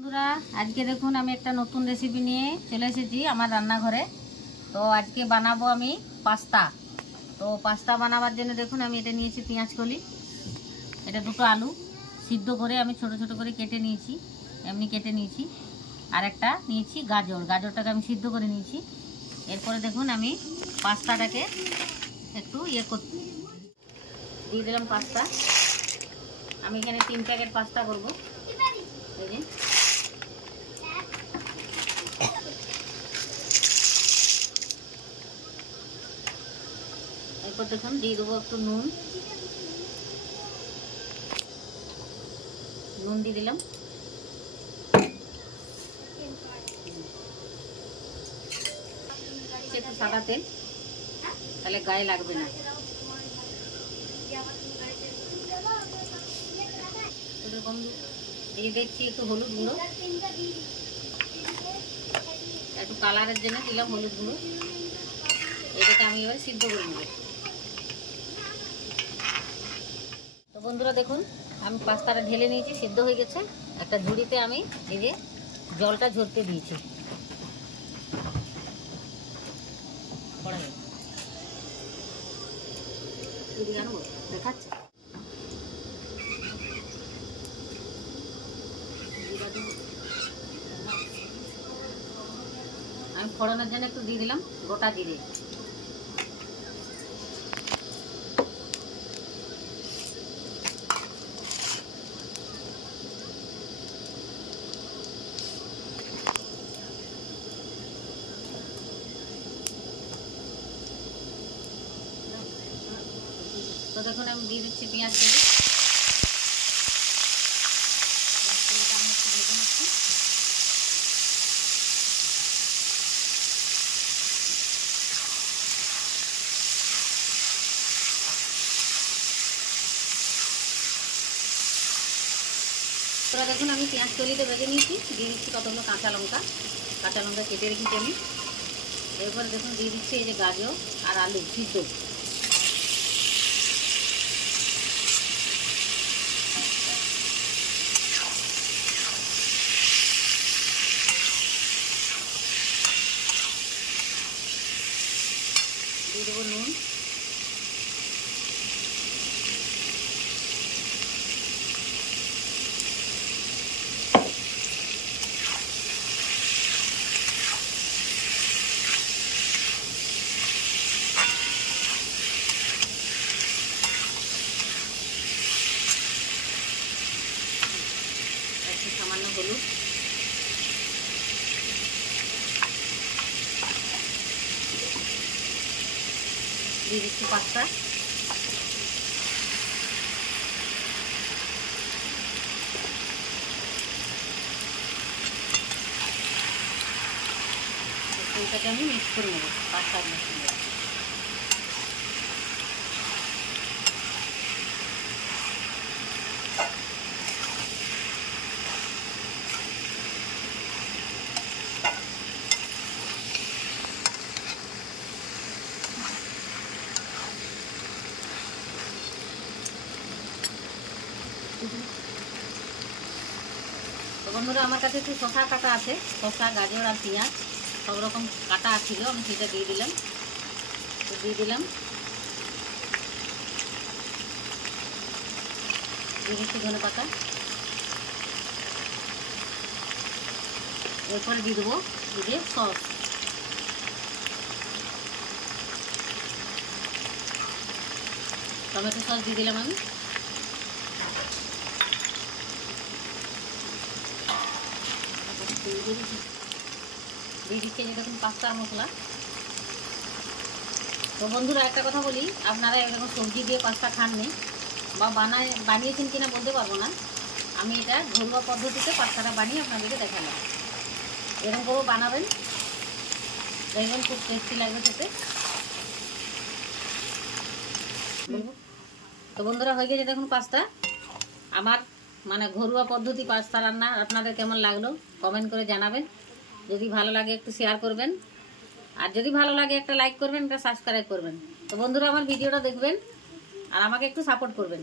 বন্ধুরা আজকে দেখুন আমি একটা নতুন রেসিপি নিয়ে চলে এসেছি আমার রান্নাঘরে। তো আজকে বানাবো আমি পাস্তা। তো পাস্তা বানাবার জন্য দেখুন আমি এটা নিয়েছি পেঁয়াজ কলি, এটা দুটো আলু সিদ্ধ করে আমি ছোট ছোট করে কেটে নিয়েছি, এমনি কেটে নিয়েছি। আর একটা নিয়েছি গাজরটাকে আমি সিদ্ধ করে নিয়েছি। এরপরে দেখুন আমি পাস্তাটাকে একটু করতে দিয়ে দিলাম পাস্তা। আমি এখানে 3 প্যাকেট পাস্তা করবো। এই যে এরপর দেখুন দিয়ে দেবো একটু নুন দিয়ে দিলাম। একটু সাদা তেল, তাহলে গায়ে লাগবে না। এরকম দিয়ে দেখছি একটু হলুদ গুঁড়ো, একটু কালারের জন্য দিলাম হলুদ গুঁড়ো। এটাকে আমি এবার সিদ্ধ করে নেব। তো বন্ধুরা দেখুন আমি পাস্তাটা ঢেলে নিয়েছি, সিদ্ধ হয়ে গেছে। একটা ঝুড়িতে আমি এই যে জলটা ঝরতে দিয়েছি। দেখাচ্ছে আমি ফোড়নের জন্য একটু দিয়ে দিলাম গোটা জিরে। তো দেখুন আমি দিয়ে দিচ্ছি পেঁয়াজ কলি। আমি একটু ভেজে নিচ্ছি। তোরা দেখুন আমি পেঁয়াজ কলিতে ভেজে নিয়েছি, দিয়ে দিচ্ছি কতগুলো কাঁচা লঙ্কা কেটে রেখেছি আমি। এরপরে দেখুন দিয়ে দিচ্ছি এই যে গাজর আর আলু সিদ্ধ। দিয়ে দেবো নুন, একটু সামান্য হলুদ, দিয়ে দিচ্ছি পাস্তা। এইটাকে আমি মিক্স করে নেব পাস্তার সঙ্গে। তো বন্ধুরা আমার কাছে একটু শসা কাটা আছে, শসা গাজর আর পেঁয়াজ সব রকম কাটা ছিল, আমি সেটা দিয়ে দিলাম। তো দিয়ে দিলাম ধনে পাতা। এরপরে দিয়ে দেবো যে সস, টমেটো সস দিয়ে দিলাম আমি। দিয়ে দিচ্ছি যে দেখুন পাস্তার মশলা। তো বন্ধুরা একটা কথা বলি, আপনারা এরকম সবজি দিয়ে পাস্তা খাননি বা বানিয়েছেন কিনা বলতে পারবো না। আমি এটা ঘরোয়া পদ্ধতিতে পাস্তাটা বানিয়ে আপনাদেরকে দেখালাম। এরকম করেও বানাবেন, দেখবেন খুব টেস্টি লাগবে খেতে। তো বন্ধুরা হয়ে গেছে দেখুন পাস্তা আমার, মানে ঘরোয়া পদ্ধতি পাস্তা রান্না। আপনাদের কেমন লাগলো কমেন্ট করে জানাবেন। যদি ভালো লাগে একটু শেয়ার করবেন, আর যদি ভালো লাগে একটা লাইক করবেন, একটা সাবস্ক্রাইব করবেন। তো বন্ধুরা আমার ভিডিওটা দেখবেন আর আমাকে একটু সাপোর্ট করবেন।